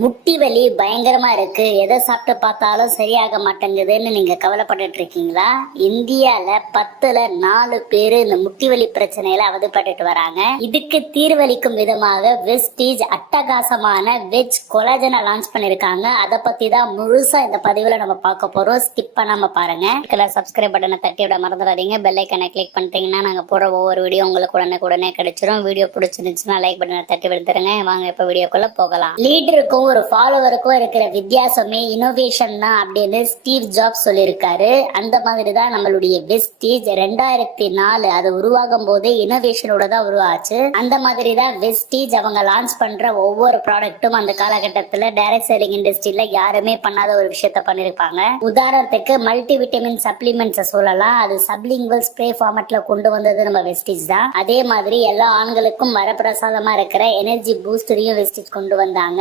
முட்டி வலி பயங்கரமா இருக்கு, எதை சாப்பிட்டு பார்த்தாலும் சரியாக மாட்டேங்குதுன்னு நீங்க கவலைப்பட்டுட்டு இருக்கீங்களா? இந்தியால 10ல் 4 பேரு இந்த முட்டி வலி பிரச்சனையில அவதிப்பட்டுட்டு வராங்க. இதுக்கு தீர்வளிக்கும் விதமாக வெஸ்டீஜ் அட்டகாசமான வெஜ் கொலாஜனை லான்ச் பண்ணிருக்காங்க. அதை பத்தி தான் முழுசா இந்த பதிவுல நம்ம பார்க்க போறோம். ஸ்கிப் பண்ணாம பாருங்க. சப்ஸ்கிரைப் பட்டனை தட்டி விட மறந்துடாதீங்க. பெல் ஐக்கனை கிளிக் பண்ணிட்டீங்கன்னா நாங்க போற ஒவ்வொரு வீடியோ உங்களுக்கு உடனே கிடைச்சிரும். வீடியோ பிடிச்சிருந்துச்சுன்னா லைக் பட்டனை தட்டி விடுத்துருங்க. வாங்க இப்ப வீடியோக்குள்ள போகலாம். லீடருக்கும் ஒரு ஃபாலோவருக்கும் இருக்கிற வித்தியாசமே இனோவேஷன் தான் அப்படின்னு ஸ்டீவ் ஜாப்ஸ் சொல்லியிருக்காரு. அந்த மாதிரி தான் நம்மளுடைய வெஸ்டீஜ் 2004 அது உருவாகும் போதே இனோவேஷனோட தான் உருவாச்சு. அந்த மாதிரி தான் வெஸ்டீஜ் அவங்க லான்ச் பண்ற ஒவ்வொரு ப்ராடக்ட்டும் அந்த காலகட்டத்தில் டைரக்ட் செல்லிங் இண்டஸ்ட்ரியில யாருமே பண்ணாத ஒரு விஷயத்த பண்ணிருப்பாங்க. உதாரணத்துக்கு மல்டி விட்டமின் சப்ளிமெண்ட்ஸ் சொல்லலாம். அது சப்லிங்குவல் ஸ்ப்ரே ஃபார்மட்ல கொண்டு வந்தது நம்ம வெஸ்டீஜ் தான். அதே மாதிரி எல்லா ஆண்களுக்கும் வரப்பிரசாதமா இருக்கிற எனர்ஜி பூஸ்டரையும் வெஸ்டீஜ் கொண்டு வந்தாங்க.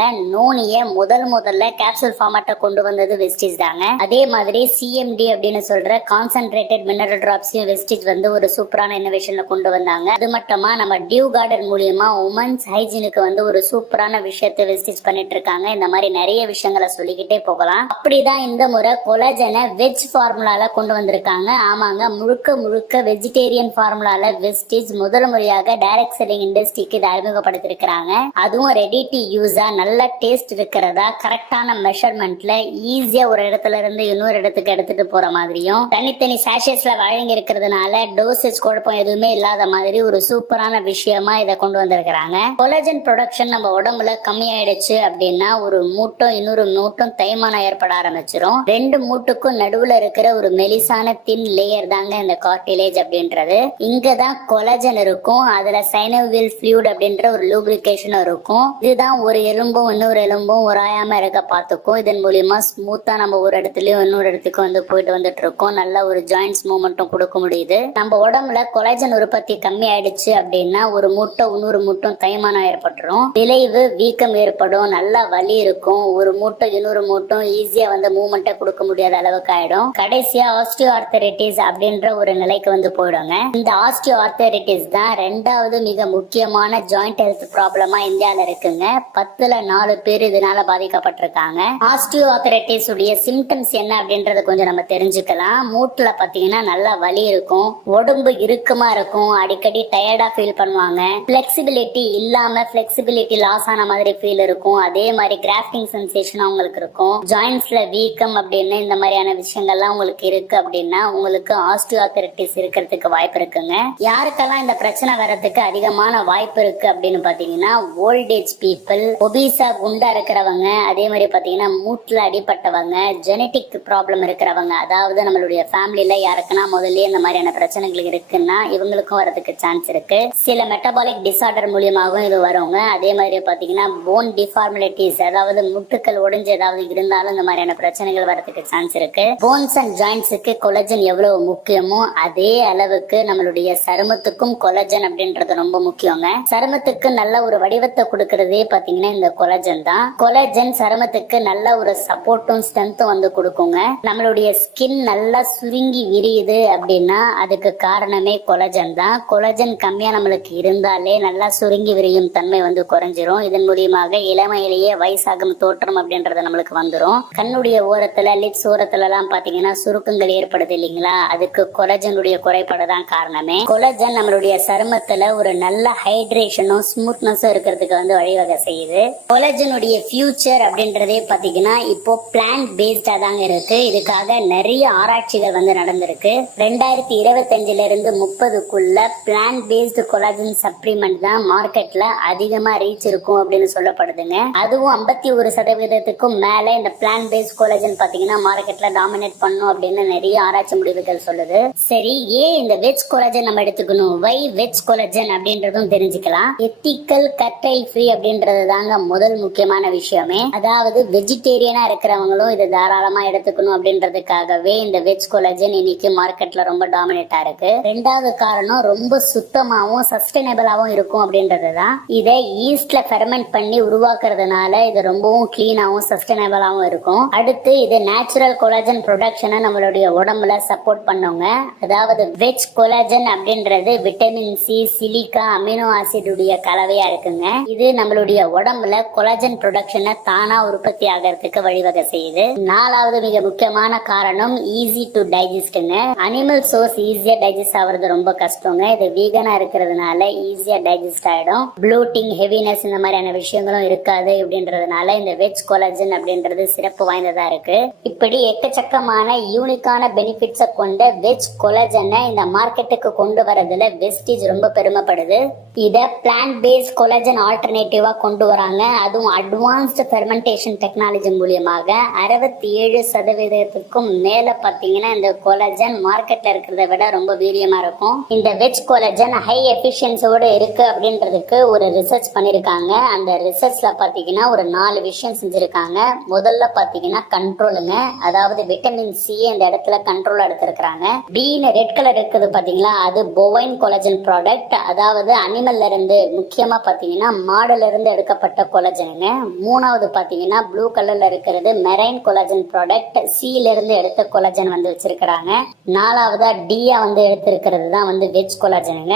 நோனிய முதல்ல கேப்சூல் ஃபார்மேட்டை கொண்டு வந்தது வெஸ்டீஜ் தாங்க. அதே மாதிரி சிஎம்டி அப்படின்னு சொல்ற கான்சென்ட்ரேட்டட் மினரல் டிராப்ஸையும் வெஸ்டீஜ் வந்து ஒரு சூப்பரான இன்னோவேஷன்ல கொண்டு வந்தாங்க. அது மட்டுமா நம்ம டியூ கார்டன் மூலியமா உமன்ஸ் ஹைஜீனுக்கு வந்து ஒரு சூப்பரான விஷயத்தை வெஸ்டீஜ் பண்ணிட்டு இருக்காங்க. இந்த மாதிரி நிறைய விஷயங்களை சொல்லிக்கிட்டே போகலாம். அப்படிதான் இந்த முறை கொலாஜனை வெஜ் ஃபார்முலால கொண்டு வந்திருக்காங்க. ஆமாங்க, முழுக்க வெஜிடேரியன் ஃபார்முலால வெஸ்டீஜ் முதல் முறையாக டைரக்ட் செல்லிங் இண்டஸ்ட்ரிக்கு இதை அறிமுகப்படுத்திருக்கிறாங்க. அதுவும் ரெடி டு யூஸா நல்ல டேஸ்ட் இருக்கிறதா, கரெக்டான மெஷர்மெண்ட்ல ஈஸியா ஒரு இடத்துல இருந்து இன்னொரு இடத்துக்கு எடுத்துட்டு போற மாதிரியும் தனித்தனி சாஷேஸ்ல வழங்கி இருக்கிறதுனால டோசேஜ் குழப்பம் எதுவுமே இல்லாத மாதிரி ஒரு சூப்பரான விஷயமா இதை கொண்டு வந்திருக்கிறாங்க. கொலாஜன் ப்ரொடக்ஷன் நம்ம உடம்புல கம்மியாயிடுச்சு அப்படின்னா ஒரு மூட்டும் இன்னொரு மூட்டும் தேய்மானம் ஏற்பட ஆரம்பிச்சிடும். 2 மூட்டுக்கும் நடுவுல இருக்கிற ஒரு மெலிசான தின் லேயர் தாங்க இந்த கார்டிலேஜ் அப்படின்றது. இங்கதான் கொலாஜன் இருக்கும். அதுல சைனோவியல் ஃப்ளூயிட் அப்படின்ற ஒரு லூப்ரிகேஷன் இருக்கும். இதுதான் ஒரு எலும்பும் இன்னொரு எலும்பும் உராயாம இருக்க பார்த்துக்கும். இதன் மூலியமா ஸ்மூத்தா நம்ம ஒரு இடத்துலயும் இன்னொரு இடத்துக்கு வந்து போயிட்டு வந்துட்டு இருக்கோம். நல்ல ஒரு ஜாயின்ஸ் மூவ்மெண்ட்டும் கொடுக்க முடியுது. நம்ம உடம்புல கொலாஜன் உற்பத்தி கம்மி ஆயிடுச்சு அப்படின்னா ஒரு மூட்டும் இன்னொரு மூட்டும் தேய்மானம் ஏற்பட்டுரும். விளைவு வீக்கம் ஏற்படும், நல்ல வலி இருக்கும். ஒரு மூட்டும் இன்னொரு மூட்டும் ஈஸியா வந்து மூவ்மெண்ட்டை கொடுக்க முடியாத அளவுக்கு ஆயிடும். கடைசியா ஆஸ்டியோ ஆர்த்தரைட்டிஸ் அப்படின்ற ஒரு நிலைக்கு வந்து போயிடுங்க. இந்த ஆஸ்டியோ ஆர்த்தரைட்டிஸ் தான் 2வது மிக முக்கியமான ஜாயிண்ட் ஹெல்த் ப்ராப்ளமா இந்தியால இருக்குங்க. 10ல் 4 பேர் இதனால பாதிக்கப்பட்டிருக்காங்க. ஆஸ்டியோ ஆர்த்தரைட்டிஸ் உடைய சிம்டம்ஸ் என்ன அப்படின்றத கொஞ்சம் நம்ம தெரிஞ்சுக்கலாம். மூட்டுல பாத்தீங்கன்னா நல்லா வலி இருக்கும், உடம்பு இறுக்கமா இருக்கும், அடிக்கடி டயர்டா ஃபீல் பண்ணுவாங்க, பிளெக்சிபிலிட்டி இல்லாம பிளெக்சிபிலிட்டி லாஸ் ஆன மாதிரி ஃபீல் இருக்கும். அதே மாதிரி கிராஃப்டிங் சென்சேஷன் அவங்களுக்கு இருக்கும். ஜாயின்ஸ்ல வீக்கம் அப்படின்னு இந்த மாதிரியான விஷயங்கள்லாம் உங்களுக்கு இருக்கு அப்படின்னா உங்களுக்கு ஆஸ்டியோ ஆர்த்தரைட்டிஸ் இருக்கிறதுக்கு வாய்ப்பு இருக்குங்க. யாருக்கெல்லாம் இந்த பிரச்சனை வர்றதுக்கு அதிகமான வாய்ப்பு இருக்கு அப்படின்னு பாத்தீங்கன்னா ஓல்டேஜ் பீப்புள், ஒபிசா குண்டா இருக்கிறவங்க, அதே மாதிரி பாத்தீங்கன்னா மூட்டுல அடிப்பட்டவங்க, ஜெனட்டிக் ப்ராப்ளம் இருக்கிறவங்க, அதாவது நம்மளுடைய ஃபேமிலியில யாருக்குன்னா முதல்ல இந்த மாதிரியான பிரச்சனைகள் இருக்குன்னா இவங்களுக்கும் வரதுக்கு சான்ஸ் இருக்கு. சில மெட்டபாலிக் டிசார்டர் மூலியமாகவும் இது வருங்க. அதே மாதிரி பாத்தீங்கன்னா போன் டிஃபார்மிலிட்டிஸ், அதாவது முட்டுக்கள் ஒடிஞ்சு ஏதாவது இருந்தாலும் இந்த மாதிரியான பிரச்சனைகள் வரதுக்கு சான்ஸ் இருக்கு. போன்ஸ் அண்ட் ஜாயின்ட்ஸுக்கு கொலாஜன் எவ்வளவு முக்கியமோ அதே அளவுக்கு நம்மளுடைய சருமத்துக்கும் கொலாஜன் அப்படின்றது ரொம்ப முக்கியங்க. சருமத்துக்கு நல்ல ஒரு வடிவத்தை கொடுக்கறதே பாத்தீங்கன்னா இந்த கொலாஜன் தான். கொலாஜன் சருமத்துக்கு நல்ல ஒரு சப்போர்ட்டும் ஸ்ட்ரென்த்தும் வந்து கொடுக்குங்க. நம்மளுடைய ஸ்கின் நல்லா சுருங்கி விரியுது அப்படின்னா அதுக்கு காரணமே கொலாஜன் தான். கொலாஜன் கம்மியா நம்மளுக்கு இருந்தாலே நல்லா சுருங்கி விரியும் தன்மை வந்து குறைஞ்சிரும். இதன் மூலியமாக இளமையிலேயே வயசாகும் தோற்றம் அப்படின்றது நம்மளுக்கு வந்துடும். கண்ணுடைய ஓரத்துல லிப்ஸ் ஓரத்துல எல்லாம் பாத்தீங்கன்னா சுருக்கங்கள் ஏற்படுது இல்லைங்களா, அதுக்கு கொலாஜனுடைய குறைபாடு தான் காரணமே. கொலாஜன் நம்மளுடைய சருமத்துல ஒரு நல்ல ஹைட்ரேஷனும் ஸ்மூத்னஸும் இருக்கிறதுக்கு வந்து வழிவகை செய்யுது. கொலாஜனுடைய ஃபியூச்சர் அப்படின்றதே பாத்தீங்கன்னா இப்போ பிளான்ட் பேஸ்டா தாங்க இருக்கு. இதுக்காக நிறைய ஆராய்ச்சிகள் வந்து நடந்திருக்கு. 2025 இருந்து 30க்குள்ள பிளான்ட் பேஸ்டு கொலாஜன் சப்ளிமெண்ட் தான் மார்க்கெட்ல அதிகமா ரீச் இருக்கும் அப்படின்னு சொல்லப்படுதுங்க. அதுவும் 51% மேல இந்த பிளான்ட் பேஸ்ட் கொலாஜன் பாத்தீங்கன்னா மார்க்கெட்ல டாமினேட் பண்ணும் அப்படின்னு நிறைய ஆராய்ச்சி முடிவுகள் சொல்லுது. சரி, ஏன் இந்த வெஜ் கொலாஜன் நம்ம எடுத்துக்கணும், வை வெஜ் கொலாஜன் அப்படின்றதும் தெரிஞ்சுக்கலாம். எத்திக்கல் கட்டைல் ஃப்ரீ அப்படின்றது தாங்க முதல் முக்கியமான விஷயமே. அதாவது வெஜிடேரியனா இருக்கிறவங்களும் இதை தாராளமா எடுத்துக்கணும் அப்படின்றதுக்காகவே இந்த வெஜ் கொலாஜன் இன்னைக்கு மார்க்கெட்ல ரொம்ப டாமினேட்டா இருக்கு. 2வது காரணம் ரொம்ப சுத்தமாவும் சஸ்டைனபிளாவும் இருக்கும் அப்படின்றதுதான். இதை ஈஸ்ட்ல ஃபெர்மெண்ட் பண்ணி உருவாக்குறதுனால இது ரொம்பவும் கிளீனாவும் சஸ்டைனபிளாவும் இருக்கும். அடுத்து இது நேச்சுரல் கொலாஜன் ப்ரொடக்ஷனை நம்மளுடைய உடம்புல சப்போர்ட் பண்ணுங்க. அதாவது வெஜ் கொலாஜன் அப்படின்றது vitamin C, silica, amino acid உடைய கலவையா இருக்குங்க. இது நம்மளுடைய உடம்புல கொலாஜன் ப்ரொடக்ஷனை தானா உற்பத்தி ஆகிறதுக்கு வழிவகை செய்யுது. 4வது மிக முக்கியமான காரணம் ஈஸி டு டைஜஸ்ட்ங்க. அனிமல் சோர்ஸ் ஈஸியா டைஜஸ்ட் ஆகுறது ரொம்ப கஷ்டங்க. இது வீகனா இருக்கிறதுனால ஈஸியா டைஜஸ்ட் ஆயிடும். ப்ளூட்டிங், ஹெவினஸ் இந்த மாதிரியான விஷயங்களும் இருக்காது. அப்படின்றதுனால இந்த வெஜ் கொலாஜன் அப்படின்றது சிறப்பு வாய்ந்ததா இருக்கு. இப்படி எக்கச்சக்கமான யூனிக்கான பெனிஃபிட்ஸை கொண்ட வெஜ் கொலாஜனை இந்த மார்க்கெட்டுக்கு கொண்டு வரதுல வெஸ்டிஜ் ரொம்ப பெருமைப்படுது. இத பிளான்ட் பேஸ்ட் கொலாஜன் ஆல்டர்னேட்டிவா கொண்டு வராங்க. அதுவும் அட்வான்ஸ்டு ஃபெர்மெண்டேஷன் டெக்னாலஜி மூலியமாக 67% மேல பாத்தீங்கன்னா இந்த கொலாஜன் மார்க்கெட்ல இருக்கிறத விட ரொம்ப வீரியமா இருக்கும். இந்த வெஜ் கொலாஜன் ஹை எஃபிஷியன்சியோட இருக்கு அப்படின்றதுக்கு ஒரு ரிசர்ச் பண்ணிருக்காங்க. அந்த ரிசர்ச்ல பாத்தீங்கன்னா ஒரு 4 விஷயம் செஞ்சிருக்காங்க. முதல்ல பாத்தீங்கன்னா கண்ட்ரோலுங்க, அதாவது விட்டமின் சி இந்த இடத்துல கண்ட்ரோல் எடுத்திருக்காங்க. பீன்னு ரெட் கலர் இருக்குது பாத்தீங்களா, அது போவைன் கொலாஜன் ப்ராடக்ட், அதாவது அனிமல்ல இருந்து, முக்கியமா பாத்தீங்கன்னா மாடுல இருந்து எடுக்கப்பட்ட கொலாஜனுங்க. 3வது பாத்தீங்கன்னா ப்ளூ கலர்ல இருக்கிறது மெரைன் கொலாஜன் ப்ராடக்ட், சீல இருந்து எடுத்த கொலாஜன் வந்து வச்சிருக்கிறாங்க. 4வதா டியா வந்து எடுத்திருக்கிறது தான் வந்து வெஜ் கொலாஜனுங்க.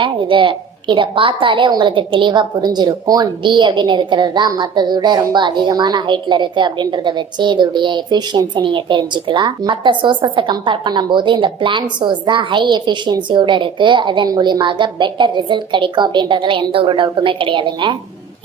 இத பார்த்தாலே உங்களுக்கு தெளிவா புரிஞ்சிருக்கும். டி அப்படின்னு இருக்கிறது தான் மற்றதோட ரொம்ப அதிகமான ஹைட்ல இருக்கு அப்படின்றத வச்சு இதோடைய எஃபிஷியன்சி நீங்க தெரிஞ்சுக்கலாம். மற்ற சோர்சஸை கம்பேர் பண்ணும்போது இந்த பிளான்ட் சோர்ஸ் தான் ஹை எஃபிஷியன்சியோட இருக்கு. அதன் மூலியமாக பெட்டர் ரிசல்ட் கிடைக்கும் அப்படின்றதுல எந்த ஒரு டவுட்டுமே கிடையாதுங்க.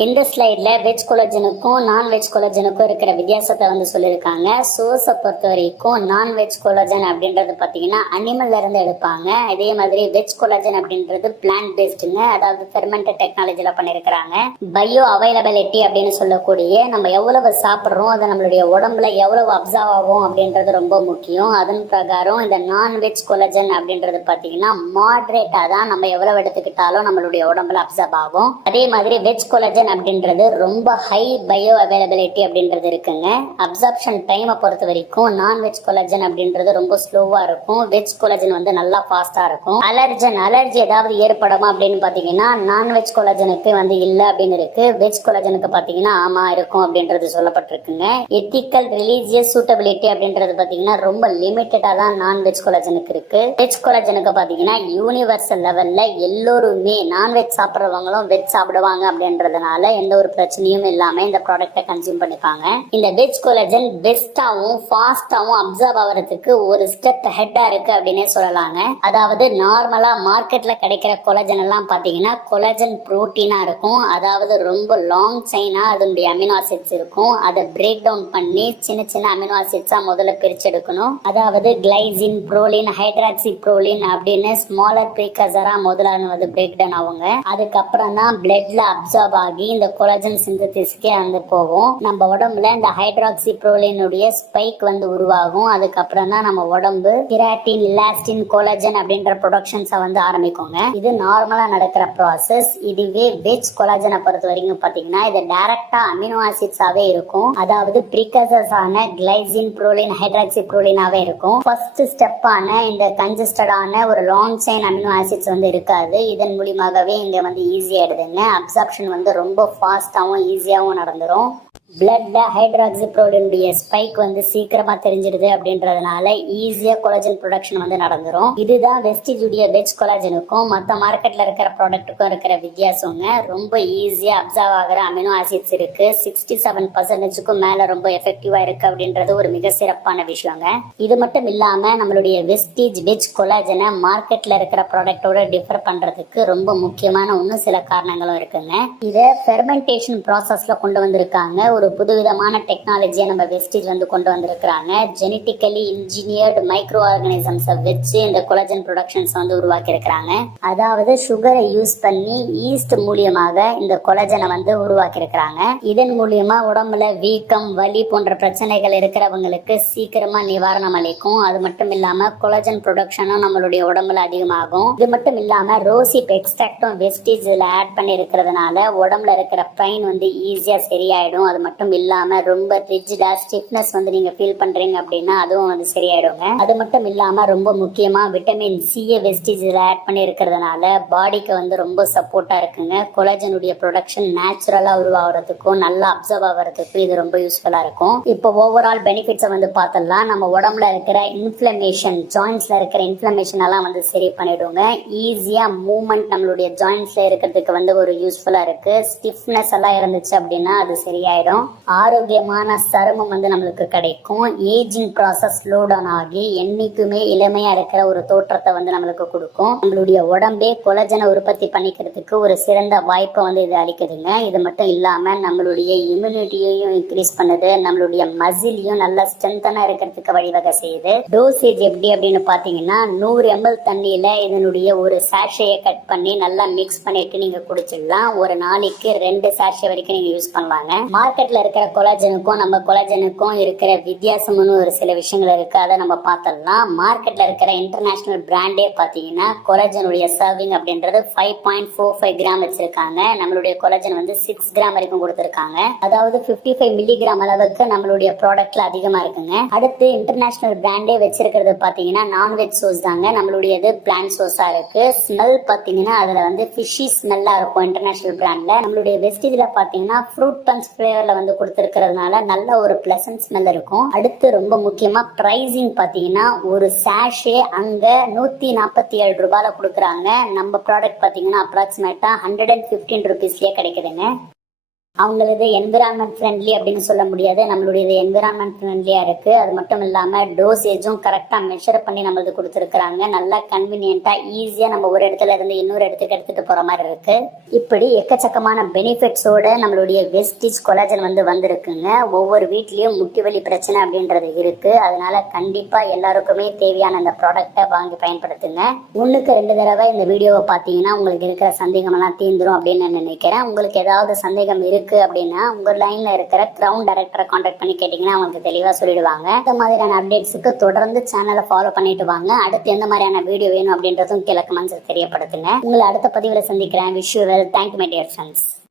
இந்த ஸ்லைட்ல வெஜ் கொலாஜனுக்கும் நான் வெஜ் கொலாஜனுக்கும் இருக்கிற வித்தியாசத்தை வந்து சொல்லியிருக்காங்க. சோர்ஸை பொறுத்த வரைக்கும் நான் வெஜ் கொலாஜன் அப்படின்றது பாத்தீங்கன்னா அனிமல்ல இருந்து எடுப்பாங்க. அதே மாதிரி வெஜ் கொலாஜன் அப்படின்றது பிளான்ட் பேஸ்டுங்க, அதாவது ஃபெர்மெண்டட் டெக்னாலஜில பண்ணிருக்காங்க. பயோ அவைலபிலிட்டி அப்படின்னு சொல்லக்கூடிய நம்ம எவ்வளவு சாப்பிட்றோம், அது நம்மளுடைய உடம்புல எவ்வளவு அப்சர்வ் ஆகும் அப்படின்றது ரொம்ப முக்கியம். அதன் பிரகாரம் இந்த நான் வெஜ் கொலாஜன் அப்படின்றது பாத்தீங்கன்னா மாடரேட்டா தான் நம்ம எவ்வளவு எடுத்துக்கிட்டாலும் நம்மளுடைய உடம்புல அப்சர்வ் ஆகும். அதே மாதிரி வெஜ் கொலாஜன் அப்படின்றது ரொம்ப ஹை பயோ அவைலபிலிட்டி அப்படின்றது இருக்குங்க. அப்சர்ப்ஷன் டைமை பொறுத்த வரைக்கும் நான் வெஜ் கொலாஜன் அப்படின்றது ரொம்ப ஸ்லோவா இருக்கும். வெஜ் கொலாஜன் வந்து நல்லா ஃபாஸ்டா இருக்கும். அலர்ஜி ஏதாவது ஏற்படுமா அப்படின்னு பாத்தீங்கன்னா நான் வெஜ் கொலாஜனுக்கு வந்து இல்ல அப்படின்னு இருக்கு. வெஜ் கொலாஜனுக்கு பாத்தீங்கன்னா ஆமா இருக்கும் அப்படின்றது சொல்லப்பட்டிருக்குங்க. எத்திக்கல் ரிலீஜியஸ் சூட்டபிலிட்டி அப்படின்றது பாத்தீங்கன்னா ரொம்ப லிமிட்டடா தான் நான் வெஜ் கொலாஜனுக்கு இருக்கு. வெஜ் கொலாஜனுக்கு பாத்தீங்கன்னா யூனிவர்சல் லெவல்ல எல்லோருமே நான்வெஜ் சாப்பிடுறவங்களும் வெஜ் சாப்பிடுவாங்க அப்படின்றதுனால எந்த ஒரு பிரச்சனையும் இல்லாம இந்த ப்ராடக்ட்டை கன்சியூம் பண்ணிப்பாங்க. இந்த வெஜ் கொலாஜன் பெஸ்டாவும் ஃபாஸ்டாவும் அப்சர்வ் ஆகிறதுக்கு ஒரு ஸ்டெப் ஹெட்டா இருக்கு அப்படின்னே சொல்லலாங்க. அதாவது நார்மலா மார்க்கெட்ல கிடைக்கிற கொலாஜன் எல்லாம் பாத்தீங்கன்னா கொலாஜன் புரோட்டீனா இருக்கும். அதாவது ரொம்ப லாங் செயினா அதனுடைய அமினோ ஆசிட்ஸ் இருக்கும். அதை பிரேக் டவுன் பண்ணி சின்ன சின்ன அமினோ ஆசிட்ஸா முதல்ல பிரிச்செடுக்கணும். அதாவது கிளைசின், புரோலின், ஹைட்ராக்சி புரோலின் அப்படின்னு ஸ்மாலர் ப்ரீகர்சரா முதல்ல வந்து பிரேக் டவுன் ஆகுங்க. அதுக்கப்புறம் தான் பிளட்ல அப்சர்வ் ஆகி இந்த கொலாஜன் சிந்தசிஸ்க்கே வந்து போகும். நம்ம உடம்புல இந்த ஹைட்ராக்சி புரோலினுடைய ஸ்பைக் வந்து உருவாகும். அதுக்கப்புறம் தான் நம்ம உடம்பு கிராட்டின், எலாஸ்டின், கொலாஜன் அப்படின்ற ப்ரொடக்ஷன்ஸை வந்து ஆரம்பிக்குங்க. இது நார்மலா நடக்கிற ப்ராசஸ். இதுவே வெஜ் கொலாஜனை பொறுத்த வரைக்கும் பாத்தீங்கன்னா இது டைரக்டா அமினோ ஆசிட்ஸாவே இருக்கும். அதாவது ப்ரீகர்சர்ஸ் ஆன கிளைசின், புரோலின், ஹைட்ராக்சி புரோலினாவே இருக்கும். ஃபர்ஸ்ட் ஸ்டெப் ஆன இந்த கன்ஜஸ்டடான ஒரு லாங் செயின் அமினோ ஆசிட்ஸ் வந்து இருக்காது. இதன் மூலியமாகவே இங்க வந்து ஈஸியா எடுதுங்க. அப்சார்ப்ஷன் வந்து ரொம்ப ஃபாஸ்டாவும் ஈஸியாவும் நடந்துரும். பிளட்ல ஹைட்ராக்சிப்ரோலினுடைய ஸ்பைக் வந்து சீக்கிரமா தெரிஞ்சிடுது அப்படின்றதுனால ஈஸியா கொலாஜன் ப்ரொடக்ஷன் வந்து நடந்துரும். இதுதான் வெஸ்டிஜுடைய வெஜ் கொலாஜனுக்கும் மற்ற மார்க்கெட்ல இருக்கிற ப்ராடக்ட்டுக்கும் இருக்கிற வித்தியாசங்க. ரொம்ப ஈஸியா அப்சர்வ் ஆகிற அமினோ ஆசிட்ஸ் இருக்கு. 67%க்கும் மேல ரொம்ப எஃபெக்டிவா இருக்கு அப்படின்றது ஒரு மிக சிறப்பான விஷயங்க. இது மட்டும் இல்லாம நம்மளுடைய வெஸ்டிஜ் வெஜ் கொலாஜனை மார்க்கெட்ல இருக்கிற ப்ராடக்டோட டிஃபர் பண்றதுக்கு ரொம்ப முக்கியமான இன்னும் சில காரணங்களும் இருக்குங்க. இதை ஃபெர்மெண்டேஷன் ப்ராசஸ்ல கொண்டு வந்திருக்காங்க. ஒரு புதுவிதமான டெக்னாலஜியை நம்ம வெஸ்டிஜ் வந்து கொண்டு வந்திருக்கிறாங்க. ஜெனட்டிக்கலி இன்ஜினியர்டு மைக்ரோ ஆர்கானிசம்ஸை வச்சு இந்த கொலாஜன் ப்ரொடக்ஷன்ஸ் வந்து உருவாக்கி இருக்கிறாங்க. அதாவது சுகரை யூஸ் பண்ணி ஈஸ்ட் மூலியமாக இந்த கொலாஜனை வந்து உருவாக்கி இருக்கிறாங்க. இதன் மூலியமா உடம்புல வீக்கம், வலி போன்ற பிரச்சனைகள் இருக்கிறவங்களுக்கு சீக்கிரமா நிவாரணம் அளிக்கும். அது மட்டும் இல்லாம கொலாஜன் ப்ரொடக்ஷனும் நம்மளுடைய உடம்புல அதிகமாகும். இது மட்டும் இல்லாம ரோசிப் எக்ஸ்ட்ராக்டும் வெஸ்டிஜ்ல ஆட் பண்ணி இருக்கிறதுனால உடம்புல இருக்கிற பெயின் வந்து ஈஸியா சரியாயிடும். அது மட்டும் இல்லாம ரொம்ப ரிஜிடா ஸ்டிஃப்னஸ் வந்து நீங்க ஃபீல் பண்றீங்க அப்படின்னா அதுவும் வந்து சரியாயிடுங்க. அது மட்டும் இல்லாம ரொம்ப முக்கியமா விட்டமின் சி வெஸ்டிஜ்ல ஆட் பண்ணி இருக்கிறதுனால பாடிக்கு வந்து ரொம்ப சப்போர்ட்டா இருக்குங்க. கொலாஜனுடைய ப்ரொடக்ஷன் நேச்சுரலா உருவாகிறதுக்கும் நல்லா அப்சர்வ் ஆகிறதுக்கும் இது ரொம்ப யூஸ்ஃபுல்லா இருக்கும். இப்போ ஓவரால் பெனிஃபிட்ஸை வந்து பார்த்தலாம். நம்ம உடம்புல இருக்கிற இன்ஃபிளமேஷன், ஜாயின்ஸ்ல இருக்கிற இன்ஃபிளமேஷன் எல்லாம் வந்து சரி பண்ணிடுங்க. ஈஸியா மூவ்மெண்ட் நம்மளுடைய ஜாயின்ஸ்ல இருக்கிறதுக்கு வந்து ஒரு யூஸ்ஃபுல்லா இருக்கு. ஸ்டிஃப்னஸ் எல்லாம் இருந்துச்சு அப்படின்னா அது சரியாயிடும். கிடைக்கும். ஆரோக்கியமான சருமம் வந்து நம்மளுக்கு கிடைக்கும். ஏஜிங் ப்ராசஸ் ஸ்லோ டவுன் ஆகி என்னைக்குமே இளமையா இருக்கிற ஒரு தோற்றத்தை வந்து நம்மளுக்கு கொடுக்கும். நம்மளுடைய உடம்பே கொலஜனை உற்பத்தி பண்ணிக்கிறதுக்கு ஒரு சிறந்த வாய்ப்பை வந்து இது அளிக்குதுங்க. இது மட்டும் இல்லாம நம்மளுடைய இம்யூனிட்டியையும் இன்க்ரீஸ் பண்ணுது. நம்மளுடைய மசிலையும் நல்லா ஸ்ட்ரென்தனா இருக்கிறதுக்கு வழிவகை செய்யுது. டோசேஜ் எப்படி அப்படின்னு பாத்தீங்கன்னா 100 ml தண்ணியில இதனுடைய ஒரு சாஷையை கட் பண்ணி நல்லா மிக்ஸ் பண்ணிட்டு நீங்க குடிச்சிடலாம். ஒரு நாளைக்கு 2 சாஷை வரைக்கும் நீங்க யூஸ் பண்ணலாங்க. மார்க்கெட்ல இருக்கிற கொலாஜனுக்கும் நம்ம கொலாஜனுக்கும் இருக்கிற வித்தியாசம்னு ஒரு சில விஷயங்கள் இருக்கு. அதை நம்ம பார்த்தலாம். மார்க்கெட்ல இருக்கிற இன்டர்நேஷனல் பிராண்டே பாத்தீங்கன்னா கொலாஜனுடைய சர்விங் அப்படின்றது 5.45 கிராம் வச்சிருக்காங்க. நம்மளுடைய கொலாஜன் வந்து 6 கிராம் வரைக்கும் கொடுத்திருக்காங்க. அதாவது 55 மில்லிகிராம் அளவுக்கு நம்மளுடைய ப்ராடக்ட்ல அதிகமா இருக்குங்க. அடுத்து இன்டர்நேஷனல் பிராண்டே வச்சிருக்கிறது பாத்தீங்கன்னா நான்வெஜ் சோஸ் தாங்க. நம்மளுடையது பிளான்ட் சோஸா இருக்கு. ஸ்மெல் பாத்தீங்கன்னா அதுல வந்து ஃபிஷி ஸ்மெல்லா இருக்கும் இன்டர்நேஷனல் பிராண்ட்ல. நம்மளுடைய வெஸ்டேஜ்ல பாத்தீங்கன்னா ஃப்ரூட் பஞ்ச் ஃபிளேவர்ல வந்து கொடுத்திருக்கிறதுனால நல்ல ஒரு பிளசன்ட் ஸ்மெல் இருக்கும். அடுத்து ரொம்ப முக்கியமா பிரைசிங் பாத்தீங்கன்னா ஒரு சாஷே அங்க 147 ரூபாயில கொடுக்குறாங்க. நம்ம ப்ராடக்ட் பாத்தீங்கன்னா அப்ராக்சிமேட்டா 115 ருபீஸ்லயே கிடைக்குதுங்க. அவங்களது என்விரான்மெண்ட் ஃப்ரெண்ட்லி அப்படின்னு சொல்ல முடியாது. நம்மளுடைய என்விரான்மெண்ட் ஃப்ரெண்ட்லியா இருக்கு. அது மட்டும் இல்லாம டோசேஜும் கரெக்டா மெஷர் பண்ணி நம்மளுக்கு கொடுத்துருக்காங்க. நல்லா கன்வீனியன்ட்டா ஈஸியா நம்ம ஒரு இடத்துல இருந்து இன்னொரு இடத்துக்கு எடுத்துட்டு போற மாதிரி இருக்கு. இப்படி எக்கச்சக்கமான பெனிஃபிட்ஸோட நம்மளுடைய வெஸ்டேஜ் கொலாஜன் வந்து வந்திருக்குங்க. ஒவ்வொரு வீட்லயும் முட்டி வலி பிரச்சனை அப்படின்றது இருக்கு. அதனால கண்டிப்பா எல்லாருக்குமே தேவையான அந்த ப்ராடக்டை வாங்கி பயன்படுத்துங்க. 1க்கு 2 தடவை இந்த வீடியோவை பார்த்தீங்கன்னா உங்களுக்கு இருக்கிற சந்தேகம் எல்லாம் தீந்துரும் அப்படின்னு நான் நினைக்கிறேன். உங்களுக்கு ஏதாவது சந்தேகம் இருக்கு அப்படின்னா உங்க லைன்ல இருக்கிற கிரவுண்ட் டைரக்டரை கான்டாக்ட் பண்ணி கேட்டீங்கன்னா அவங்களுக்கு தெளிவா சொல்லிடுவாங்க. இந்த மாதிரியான அப்டேட்ஸுக்கு தொடர்ந்து சேனலை ஃபாலோ பண்ணிட்டு வாங்க. அடுத்து எந்த மாதிரியான வீடியோ வேணும் அப்படின்றதும் கீழே கமெண்ட்ஸ் தெரியப்படுத்துங்க. உங்களை அடுத்த பதிவுல சந்திக்கிறேன். Wish you well. Thank you my dear friends.